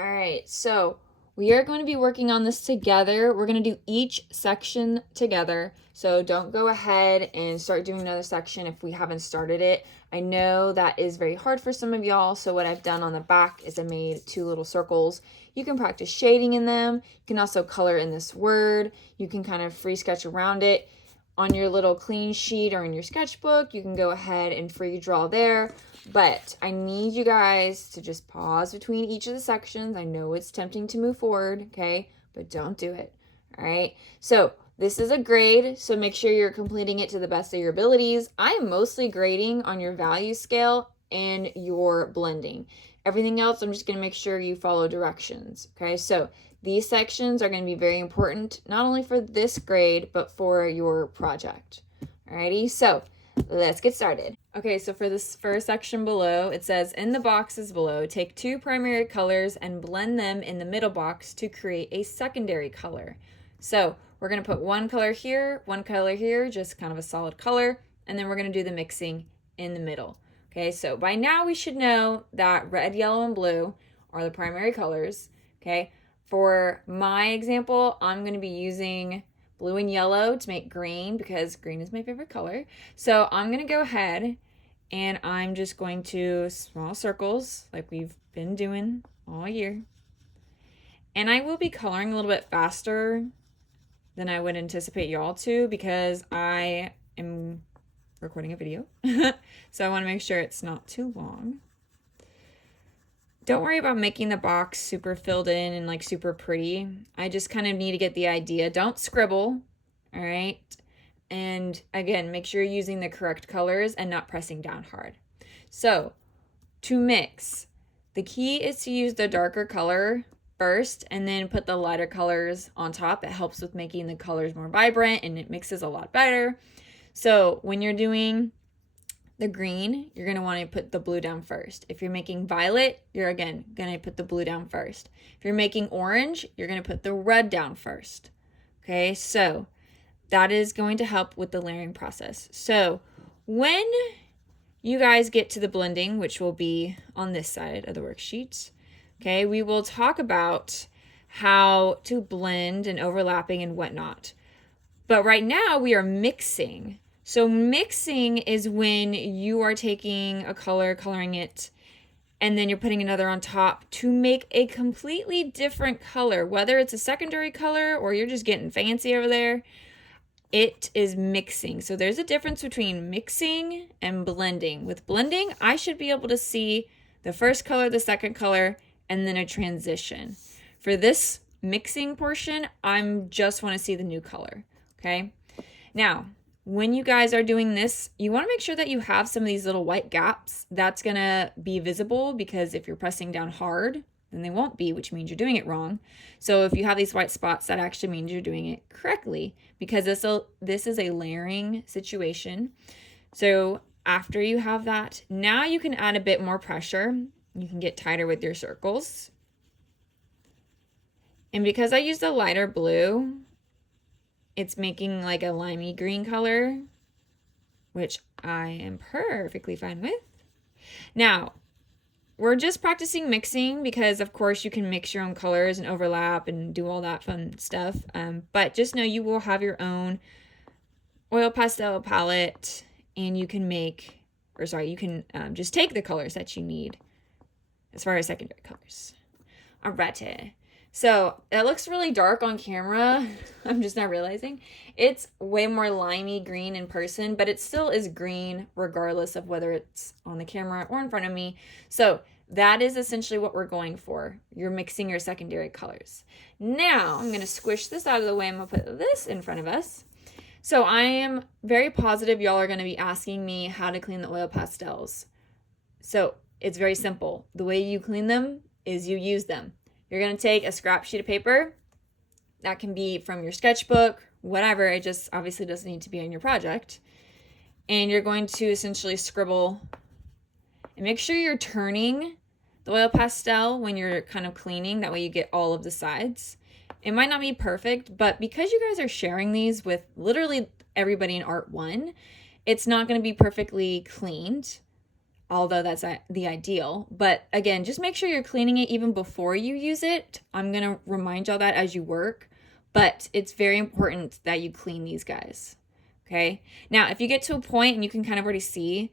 All right, so we are going to be working on this together. We're going to do each section together. So don't go ahead and start doing another section if we haven't started it. I know that is very hard for some of y'all. So what I've done on the back is I made two little circles. You can practice shading in them. You can also color in this word. You can kind of free sketch around it. On your little clean sheet or in your sketchbook, you can go ahead and free draw there. But I need you guys to just pause between each of the sections. I know it's tempting to move forward, okay? But don't do it, all right? So this is a grade, so make sure you're completing it to the best of your abilities. I am mostly grading on your value scale and your blending. Everything else, I'm just gonna make sure you follow directions, okay? So these sections are going to be very important, not only for this grade, but for your project. Alrighty, so let's get started. Okay, so for this first section below, it says, in the boxes below, take two primary colors and blend them in the middle box to create a secondary color. So we're going to put one color here, just kind of a solid color, and then we're going to do the mixing in the middle. Okay, so by now we should know that red, yellow, and blue are the primary colors. Okay, for my example, I'm going to be using blue and yellow to make green because green is my favorite color. So I'm going to go ahead and I'm just going to small circles like we've been doing all year. And I will be coloring a little bit faster than I would anticipate y'all to because I am recording a video. So I want to make sure it's not too long. Don't worry about making the box super filled in and like super pretty. I just kind of need to get the idea. Don't scribble, all right? And again, make sure you're using the correct colors and not pressing down hard. So to mix, the key is to use the darker color first and then put the lighter colors on top. It helps with making the colors more vibrant and it mixes a lot better. So when you're doing the green, you're going to want to put the blue down first. If you're making violet, you're again going to put the blue down first. If you're making orange, you're going to put the red down first. Okay, so that is going to help with the layering process. So when you guys get to the blending, which will be on this side of the worksheet, okay, we will talk about how to blend and overlapping and whatnot. But right now we are mixing. So mixing is when you are taking a color, coloring it, and then you're putting another on top to make a completely different color. Whether it's a secondary color or you're just getting fancy over there, it is mixing. So there's a difference between mixing and blending. With blending, I should be able to see the first color, the second color, and then a transition. For this mixing portion, I just want to see the new color, okay? Now, when you guys are doing this, you want to make sure that you have some of these little white gaps. That's going to be visible because if you're pressing down hard, then they won't be, which means you're doing it wrong. So if you have these white spots, that actually means you're doing it correctly because this is a layering situation. So after you have that, now you can add a bit more pressure. You can get tighter with your circles. And because I used a lighter blue, it's making like a limey green color, which I am perfectly fine with. Now, we're just practicing mixing because, of course, you can mix your own colors and overlap and do all that fun stuff. But just know you will have your own oil pastel palette and you can just take the colors that you need as far as secondary colors. Alrighty. So it looks really dark on camera. I'm just not realizing. It's way more limey green in person, but it still is green regardless of whether it's on the camera or in front of me. So that is essentially what we're going for. You're mixing your secondary colors. Now I'm going to squish this out of the way. I'm going to put this in front of us. So I am very positive y'all are going to be asking me how to clean the oil pastels. So it's very simple. The way you clean them is you use them. You're going to take a scrap sheet of paper. That can be from your sketchbook, whatever. It just obviously doesn't need to be on your project. And you're going to essentially scribble. And make sure you're turning the oil pastel when you're kind of cleaning. That way you get all of the sides. It might not be perfect, but because you guys are sharing these with literally everybody in Art 1, it's not going to be perfectly cleaned. although that's the ideal. But again, just make sure you're cleaning it even before you use it. I'm going to remind y'all that as you work, but it's very important that you clean these guys. Okay. Now, if you get to a point and you can kind of already see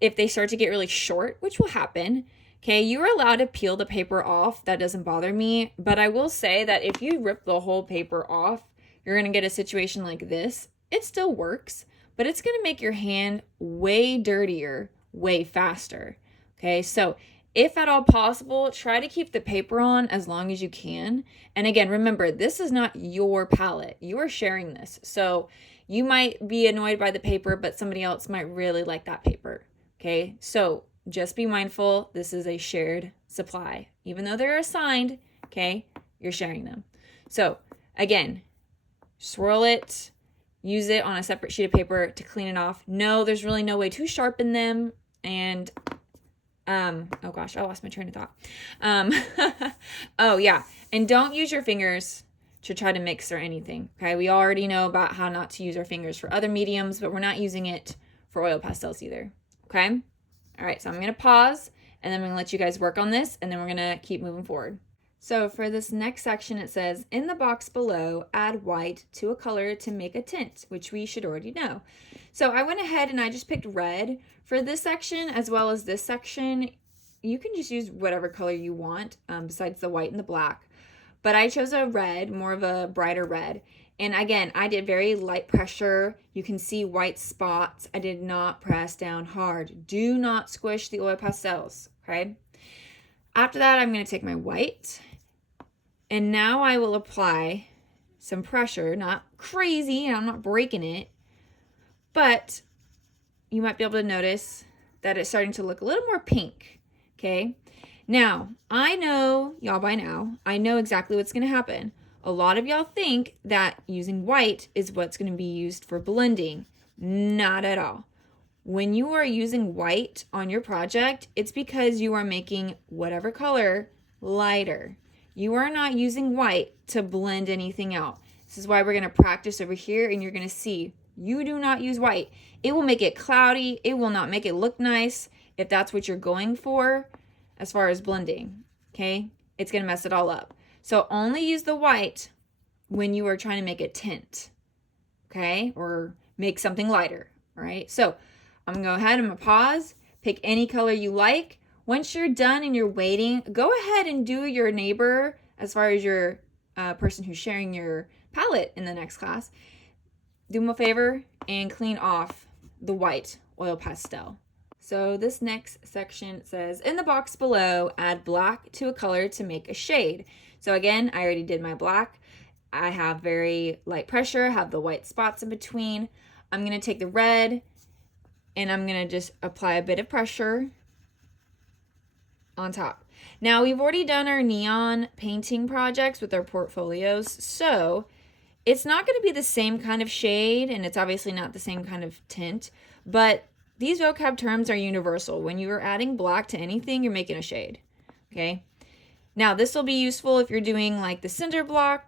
if they start to get really short, which will happen, okay, you are allowed to peel the paper off. That doesn't bother me. But I will say that if you rip the whole paper off, you're going to get a situation like this. It still works, but it's going to make your hand way dirtier, way faster. Okay, so if at all possible, try to keep the paper on as long as you can. And again, remember, this is not your palette. You are sharing this. So you might be annoyed by the paper, but somebody else might really like that paper. Okay, so just be mindful. This is a shared supply. Even though they're assigned, okay, you're sharing them. So again, swirl it, use it on a separate sheet of paper to clean it off. No, there's really no way to sharpen them. And oh gosh, I lost my train of thought. Oh yeah, and don't use your fingers to try to mix or anything. Okay, we already know about how not to use our fingers for other mediums, but we're not using it for oil pastels either. Okay, all right, so I'm gonna pause and then I'm gonna let you guys work on this, and then we're gonna keep moving forward. So for this next section, it says, in the box below, add white to a color to make a tint, which we should already know. So I went ahead and I just picked red. For this section, as well as this section, you can just use whatever color you want, besides the white and the black. But I chose a red, more of a brighter red. And again, I did very light pressure. You can see white spots. I did not press down hard. Do not squish the oil pastels, okay? After that, I'm going to take my white. And now I will apply some pressure, not crazy, I'm not breaking it, but you might be able to notice that it's starting to look a little more pink, okay? Now, I know y'all by now, I know exactly what's going to happen. A lot of y'all think that using white is what's going to be used for blending. Not at all. When you are using white on your project, it's because you are making whatever color lighter. You are not using white to blend anything out. This is why we're going to practice over here, and you're going to see you do not use white. It will make it cloudy. It will not make it look nice if that's what you're going for as far as blending, okay? It's going to mess it all up. So only use the white when you are trying to make a tint, okay? Or make something lighter, all right? So I'm going to go ahead, I'm going to pause, pick any color you like. Once you're done and you're waiting, go ahead and do your neighbor as far as your person who's sharing your palette in the next class. Do them a favor and clean off the white oil pastel. So this next section says, in the box below, add black to a color to make a shade. So again, I already did my black. I have very light pressure, have the white spots in between. I'm going to take the red and I'm going to just apply a bit of pressure on top. Now we've already done our neon painting projects with our portfolios, so it's not going to be the same kind of shade, and it's obviously not the same kind of tint, but these vocab terms are universal. When you are adding black to anything, you're making a shade, okay? Now this will be useful if you're doing like the cinder block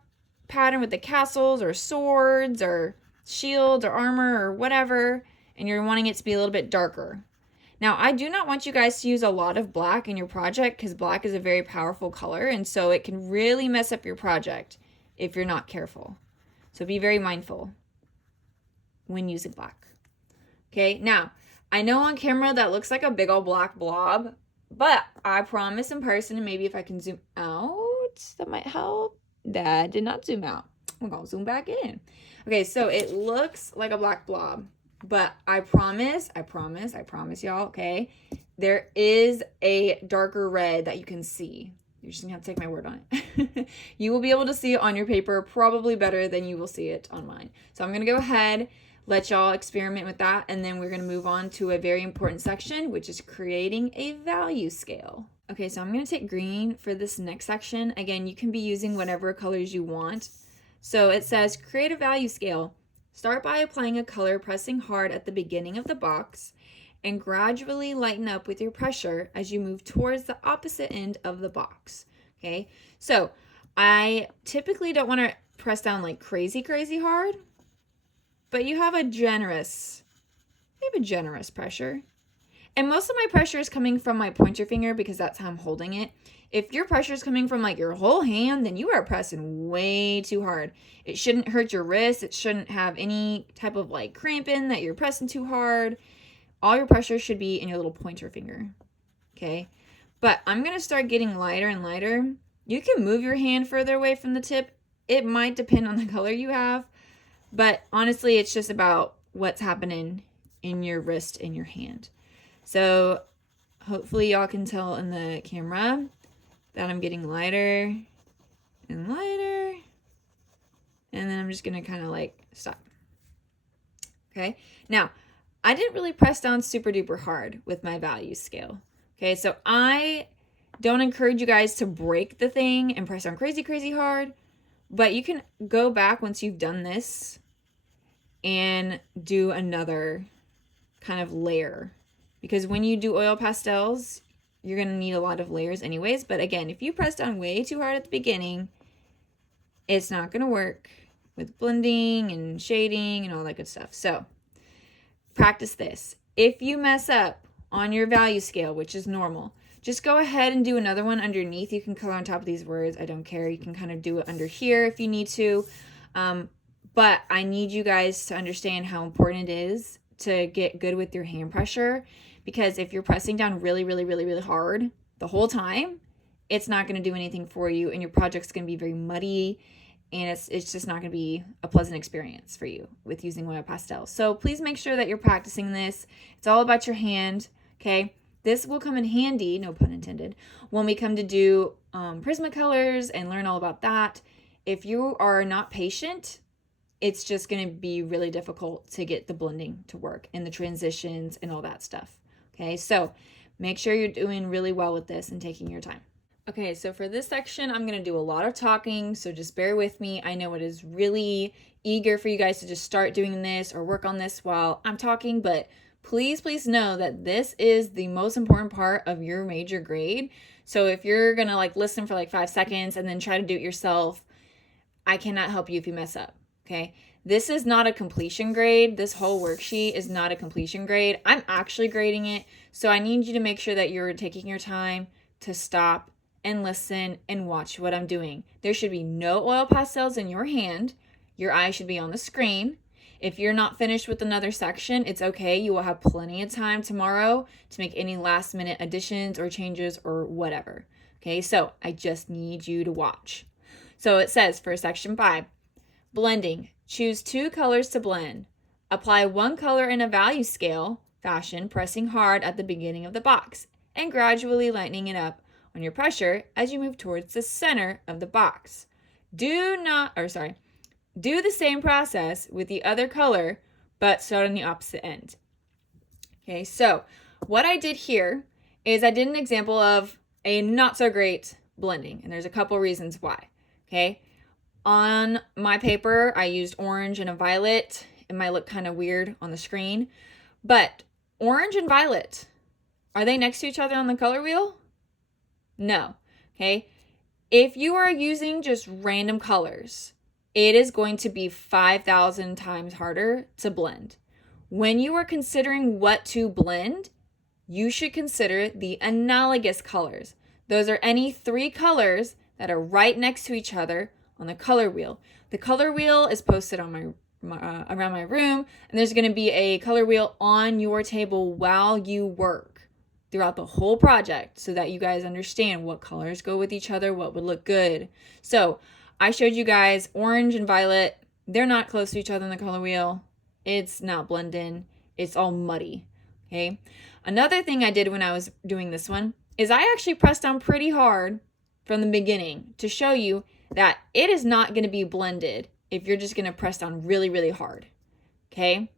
pattern with the castles or swords or shields or armor or whatever, and you're wanting it to be a little bit darker. Now, I do not want you guys to use a lot of black in your project because black is a very powerful color, and so it can really mess up your project if you're not careful. So be very mindful when using black. Okay, now, I know on camera that looks like a big old black blob, but I promise in person, and maybe if I can zoom out, that might help. That did not zoom out. I'm going to zoom back in. Okay, so it looks like a black blob. But I promise y'all, okay, there is a darker red that you can see. You're just gonna have to take my word on it. You will be able to see it on your paper probably better than you will see it on mine. So I'm gonna go ahead, let y'all experiment with that, and then we're gonna move on to a very important section, which is creating a value scale. Okay, so I'm gonna take green for this next section. Again, you can be using whatever colors you want. So it says create a value scale. Start by applying a color, pressing hard at the beginning of the box, and gradually lighten up with your pressure as you move towards the opposite end of the box. Okay, so I typically don't want to press down like crazy hard, but you have a generous pressure. And most of my pressure is coming from my pointer finger because that's how I'm holding it. If your pressure is coming from like your whole hand, then you are pressing way too hard. It shouldn't hurt your wrist. It shouldn't have any type of like cramping that you're pressing too hard. All your pressure should be in your little pointer finger. Okay. But I'm going to start getting lighter and lighter. You can move your hand further away from the tip. It might depend on the color you have. But honestly, it's just about what's happening in your wrist and your hand. So hopefully y'all can tell in the camera that I'm getting lighter and lighter. And then I'm just going to kind of like stop. Okay. Now, I didn't really press down super duper hard with my value scale. Okay. So I don't encourage you guys to break the thing and press down crazy, crazy hard. But you can go back once you've done this and do another kind of layer. Because when you do oil pastels, you're going to need a lot of layers anyways. But again, if you press down way too hard at the beginning, it's not going to work with blending and shading and all that good stuff. So practice this. If you mess up on your value scale, which is normal, just go ahead and do another one underneath. You can color on top of these words. I don't care. You can kind of do it under here if you need to. But I need you guys to understand how important it is to get good with your hand pressure, because if you're pressing down really, really, really, really hard the whole time, it's not going to do anything for you, and your project's going to be very muddy, and it's just not going to be a pleasant experience for you with using oil pastels. So please make sure that you're practicing this. It's all about your hand, okay? This will come in handy, no pun intended, when we come to do Prismacolors and learn all about that. If you are not patient, it's just going to be really difficult to get the blending to work and the transitions and all that stuff. Okay, so make sure you're doing really well with this and taking your time. Okay, so for this section, I'm going to do a lot of talking, so just bear with me. I know it is really eager for you guys to just start doing this or work on this while I'm talking, but please, please know that this is the most important part of your major grade. So if you're going to like listen for like 5 seconds and then try to do it yourself, I cannot help you if you mess up. Okay, this is not a completion grade. This whole worksheet is not a completion grade. I'm actually grading it. So I need you to make sure that you're taking your time to stop and listen and watch what I'm doing. There should be no oil pastels in your hand. Your eye should be on the screen. If you're not finished with another section, it's okay. You will have plenty of time tomorrow to make any last minute additions or changes or whatever. Okay, so I just need you to watch. So it says for section 5, blending. Choose 2 colors to blend. Apply 1 color in a value scale fashion, pressing hard at the beginning of the box and gradually lightening it up on your pressure as you move towards the center of the box. Do the same process with the other color, but start on the opposite end. Okay, so what I did here is I did an example of a not so great blending, and there's a couple reasons why. Okay. On my paper, I used orange and a violet. It might look kind of weird on the screen, but orange and violet, are they next to each other on the color wheel? No. Okay. If you are using just random colors, it is going to be 5,000 times harder to blend. When you are considering what to blend, you should consider the analogous colors. Those are any 3 colors that are right next to each other on the color wheel. The color wheel is posted on around my room, and there's going to be a color wheel on your table while you work throughout the whole project so that you guys understand what colors go with each other, what would look good. So I showed you guys orange and violet. They're not close to each other on the color wheel. It's not blending. It's all muddy. Okay. Another thing I did when I was doing this one is I actually pressed down pretty hard from the beginning to show you that it is not going to be blended if you're just going to press down really, really hard. Okay?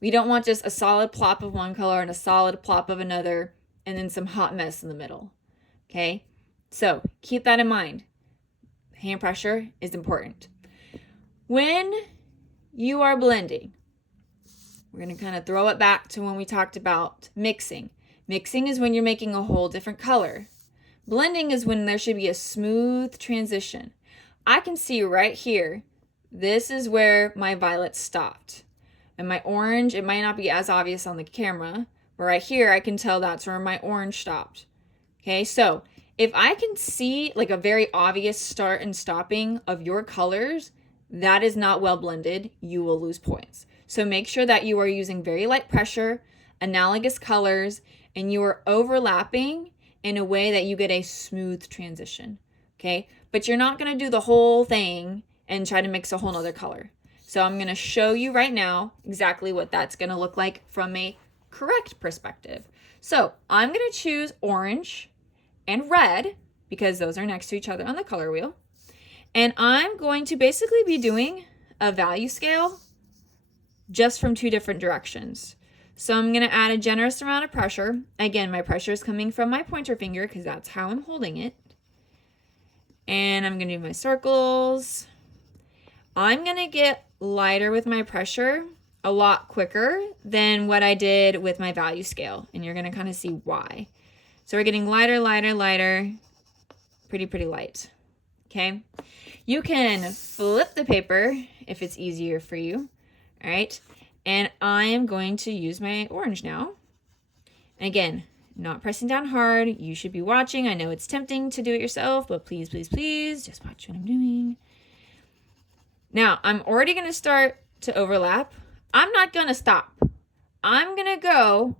We don't want just a solid plop of one color and a solid plop of another and then some hot mess in the middle. Okay? So keep that in mind. Hand pressure is important. When you are blending, we're going to kind of throw it back to when we talked about mixing. Mixing is when you're making a whole different color. Blending is when there should be a smooth transition. I can see right here, this is where my violet stopped. And my orange, it might not be as obvious on the camera, But right here, I can tell that's where my orange stopped. Okay, so if I can see like a very obvious start and stopping of your colors, that is not well blended. You will lose points. So make sure that you are using very light pressure, analogous colors, and you are overlapping in a way that you get a smooth transition. Okay, but you're not going to do the whole thing and try to mix a whole nother color. So I'm going to show you right now exactly what that's going to look like from a correct perspective. So I'm going to choose orange and red because those are next to each other on the color wheel. And I'm going to basically be doing a value scale just from 2 different directions. So I'm going to add a generous amount of pressure. Again, my pressure is coming from my pointer finger because that's how I'm holding it. And I'm going to do my circles. I'm going to get lighter with my pressure a lot quicker than what I did with my value scale. And you're going to kind of see why. So we're getting lighter, lighter, lighter, pretty light. Okay. You can flip the paper if it's easier for you. All right. And I am going to use my orange now. And again, not pressing down hard. You should be watching. I know it's tempting to do it yourself, but please, please, please just watch what I'm doing. Now, I'm already going to start to overlap. I'm not going to stop. I'm going to go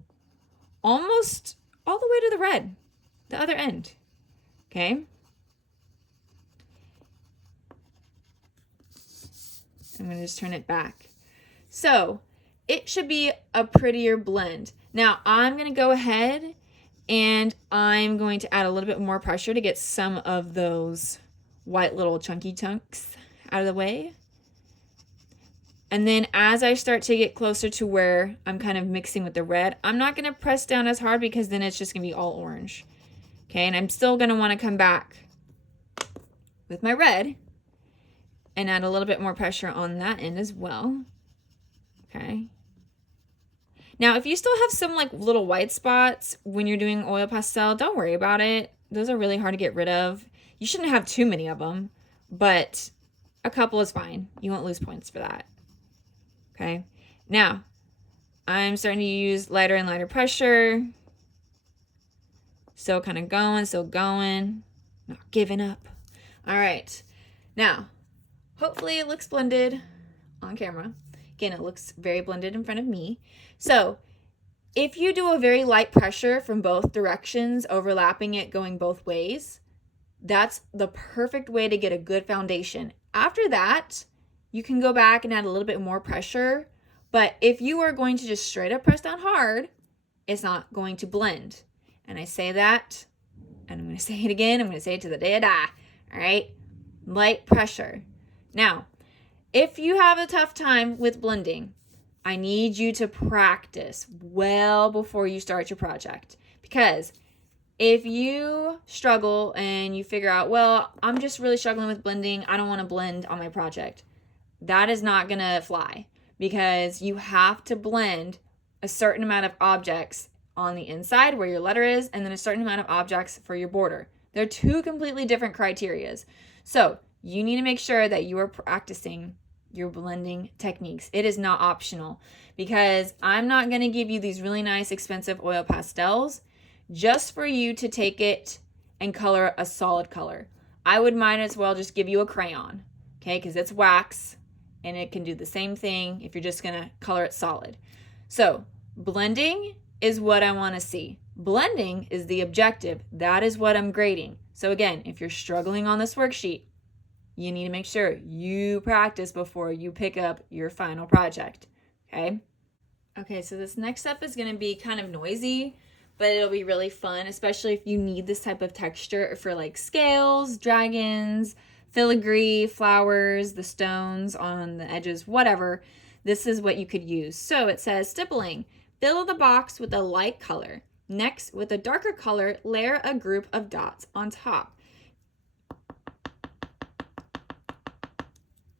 almost all the way to the red, the other end. Okay. I'm going to just turn it back. So it should be a prettier blend. Now I'm going to go ahead and I'm going to add a little bit more pressure to get some of those white little chunky chunks out of the way. And then as I start to get closer to where I'm kind of mixing with the red, I'm not going to press down as hard because then it's just going to be all orange. Okay, and I'm still going to want to come back with my red and add a little bit more pressure on that end as well. Okay. Now, if you still have some like little white spots when you're doing oil pastel, don't worry about it. Those are really hard to get rid of. You shouldn't have too many of them, but a couple is fine. You won't lose points for that. Okay. Now, I'm starting to use lighter and lighter pressure. Still kind of going, still going. Not giving up. All right. Now, hopefully it looks blended on camera. Again, it looks very blended in front of me. So if you do a very light pressure from both directions, overlapping it, going both ways, that's the perfect way to get a good foundation. After that, you can go back and add a little bit more pressure. But if you are going to just straight up press down hard, it's not going to blend. And I say that, and I'm going to say it again. I'm going to say it to the day I die. All right? Light pressure. Now, if you have a tough time with blending, I need you to practice well before you start your project. Because if you struggle and you figure out, well, I'm just really struggling with blending, I don't want to blend on my project, that is not going to fly. Because you have to blend a certain amount of objects on the inside where your letter is, and then a certain amount of objects for your border. They're 2 completely different criterias. So you need to make sure that you are practicing your blending techniques. It is not optional, because I'm not going to give you these really nice expensive oil pastels just for you to take it and color a solid color. I would might as well just give you a crayon, okay, because it's wax and it can do the same thing if you're just going to color it solid. So blending is what I want to see. Blending is the objective. That is what I'm grading. So again, if you're struggling on this worksheet, you need to make sure you practice before you pick up your final project, okay? Okay, so this next step is going to be kind of noisy, but it'll be really fun, especially if you need this type of texture for like scales, dragons, filigree, flowers, the stones on the edges, whatever. This is what you could use. So it says stippling. Fill the box with a light color. Next, with a darker color, layer a group of dots on top.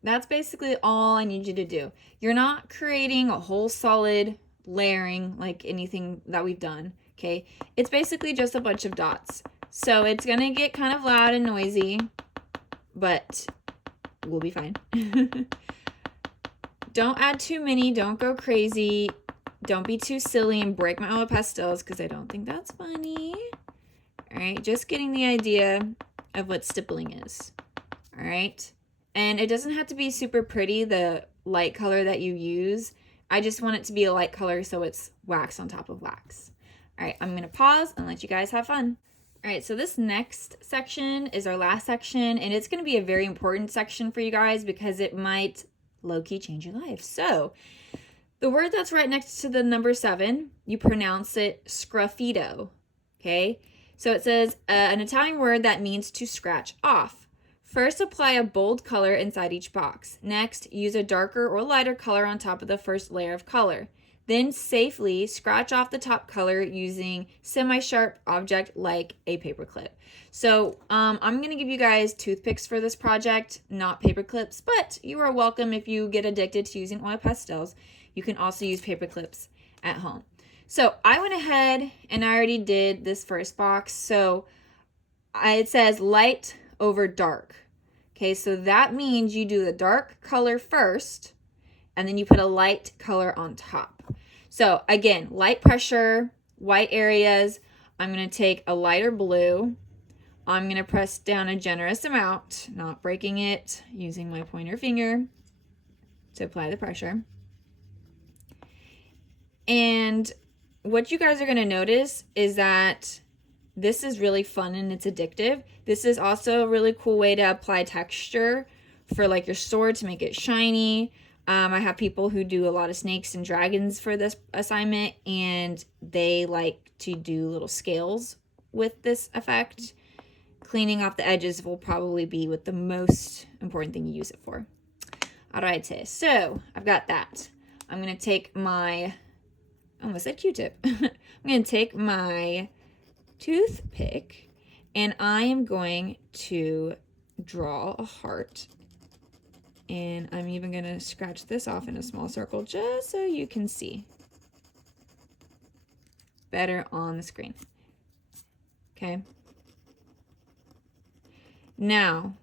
That's basically all I need you to do. You're not creating a whole solid layering like anything that we've done, okay? It's basically just a bunch of dots. So it's going to get kind of loud and noisy, but we'll be fine. Don't add too many. Don't go crazy. don't be too silly and break my oil pastels because I don't think that's funny. All right, just getting the idea of what stippling is. All right, and it doesn't have to be super pretty, the light color that you use. I just want it to be a light color so it's wax on top of wax. All right, I'm gonna pause and let you guys have fun. All right, so this next section is our last section, and it's gonna be a very important section for you guys because it might low-key change your life. So the word that's right next to the number 7, you pronounce it sgraffito, okay? So it says an Italian word that means to scratch off. First, apply a bold color inside each box. Next, use a darker or lighter color on top of the first layer of color. Then safely scratch off the top color using semi-sharp object like a paper clip. So I'm going to give you guys toothpicks for this project, not paper clips, but you are welcome if you get addicted to using oil pastels. You can also use paper clips at home. So I went ahead and I already did this first box. So it says light over dark. Okay, so that means you do the dark color first and then you put a light color on top. So again, light pressure, white areas. I'm going to take a lighter blue. I'm going to press down a generous amount, not breaking it, using my pointer finger to apply the pressure. And what you guys are going to notice is that this is really fun and it's addictive. This is also a really cool way to apply texture for like your sword to make it shiny. I have people who do a lot of snakes and dragons for this assignment, and they like to do little scales with this effect. Cleaning off the edges will probably be what the most important thing you use it for. All right, so I've got that. I'm going to take my, I almost said Q-tip. I'm going to take my toothpick and I am going to draw a heart. And I'm even going to scratch this off in a small circle just so you can see better on the screen. Okay. Now,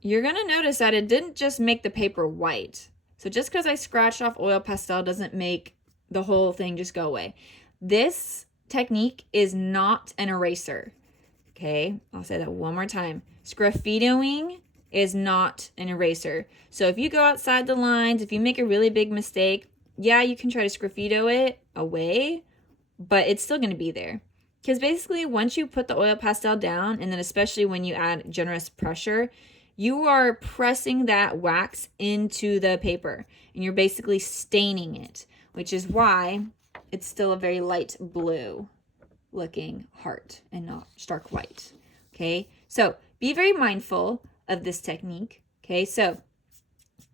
you're going to notice that it didn't just make the paper white. So just because I scratched off oil pastel doesn't make the whole thing just go away. This technique is not an eraser. Okay, I'll say that one more time. Sgraffitoing is not an eraser. So if you go outside the lines, if you make a really big mistake, yeah, you can try to sgraffito it away, but it's still going to be there. Because basically, once you put the oil pastel down, and then especially when you add generous pressure, you are pressing that wax into the paper, and you're basically staining it, which is why it's still a very light blue looking heart and not stark white. Okay, so be very mindful of this technique. Okay, so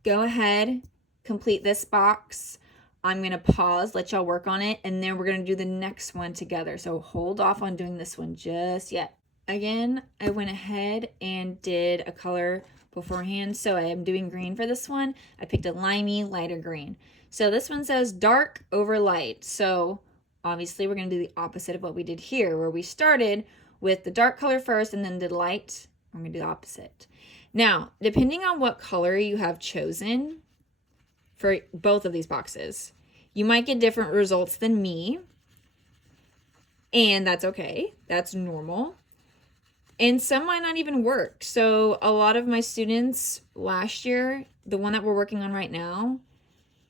go ahead, complete this box. I'm going to pause, let y'all work on it, and then we're going to do the next one together. So hold off on doing this one just yet. Again, I went ahead and did a color beforehand. So I am doing green for this one. I picked a limey, lighter green. So this one says dark over light. So obviously we're going to do the opposite of what we did here, where we started with the dark color first and then did light. I'm going to do the opposite. Now, depending on what color you have chosen for both of these boxes, you might get different results than me. And that's okay. That's normal. And some might not even work. So a lot of my students last year, the one that we're working on right now,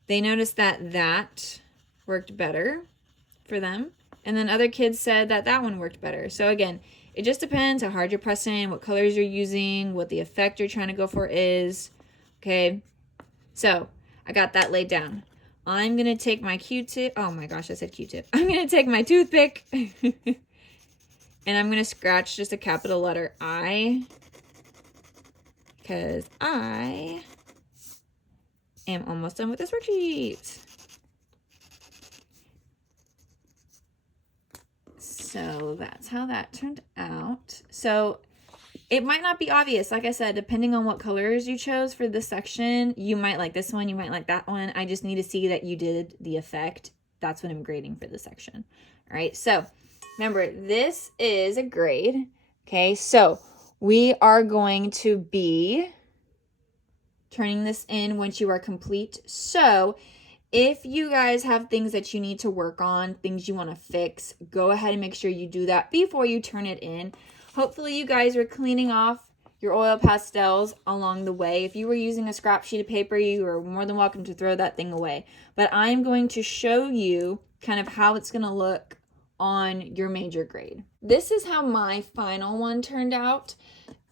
they noticed that that worked better for them. And then other kids said that that one worked better. So again, it just depends how hard you're pressing, what colors you're using, what the effect you're trying to go for is. Okay, so I got that laid down. I'm going to take my Q-tip. Oh my gosh, I said Q-tip. I'm going to take my toothpick and I'm going to scratch just a capital letter I, because I am almost done with this worksheet. So that's how that turned out. So it might not be obvious. Like I said, depending on what colors you chose for this section, you might like this one, you might like that one. I just need to see that you did the effect. That's what I'm grading for this section. All right, so remember, this is a grade. Okay, so we are going to be turning this in once you are complete. So If you guys have things that you need to work on, things you want to fix, go ahead and make sure you do that before you turn it in. Hopefully you guys are cleaning off your oil pastels along the way. If you were using a scrap sheet of paper, you are more than welcome to throw that thing away. But I'm going to show you kind of how it's going to look on your major grade. This is how my final one turned out.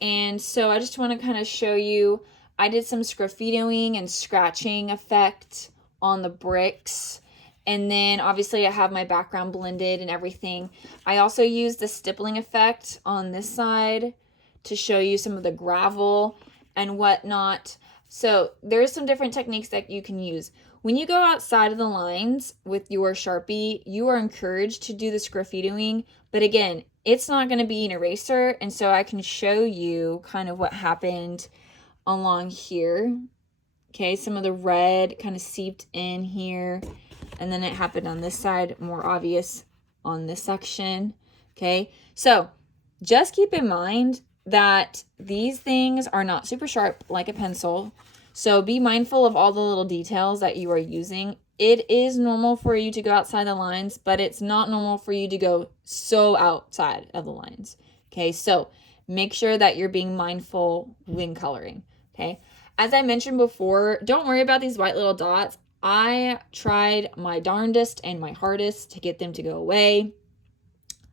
And so I just want to kind of show you, I did some sgraffitoing and scratching effect on the bricks. And then obviously I have my background blended and everything. I also used the stippling effect on this side to show you some of the gravel and whatnot. So there's some different techniques that you can use. When you go outside of the lines with your Sharpie, you are encouraged to do the sgraffitoing, but again, it's not going to be an eraser, and so I can show you kind of what happened along here. Okay, some of the red kind of seeped in here, and then it happened on this side, more obvious on this section. Okay, so just keep in mind that these things are not super sharp like a pencil. So be mindful of all the little details that you are using. It is normal for you to go outside the lines, but it's not normal for you to go so outside of the lines. Okay, so make sure that you're being mindful when coloring. Okay, as I mentioned before, don't worry about these white little dots. I tried my darndest and my hardest to get them to go away.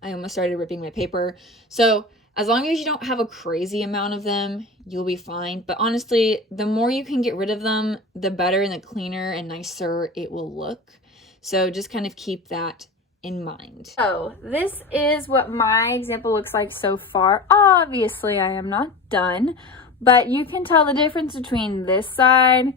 I almost started ripping my paper. So as long as you don't have a crazy amount of them, you'll be fine. But honestly, the more you can get rid of them, the better and the cleaner and nicer it will look. So just kind of keep that in mind. So this is what my example looks like so far. Obviously, I am not done, but you can tell the difference between this side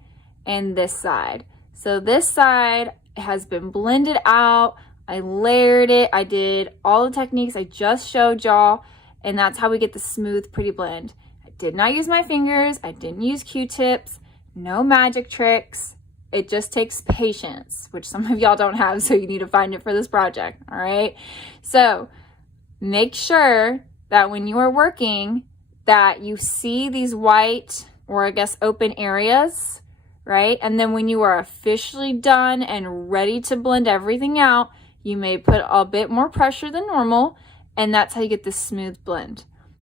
and this side. So this side has been blended out. I layered it. I did all the techniques I just showed y'all. And that's how we get the smooth, pretty blend. I did not use my fingers. I didn't use Q-tips. No magic tricks. It just takes patience, which some of y'all don't have, so you need to find it for this project, all right? So make sure that when you are working that you see these white, or I guess open areas, right? And then when you are officially done and ready to blend everything out, you may put a bit more pressure than normal, and that's how you get this smooth blend.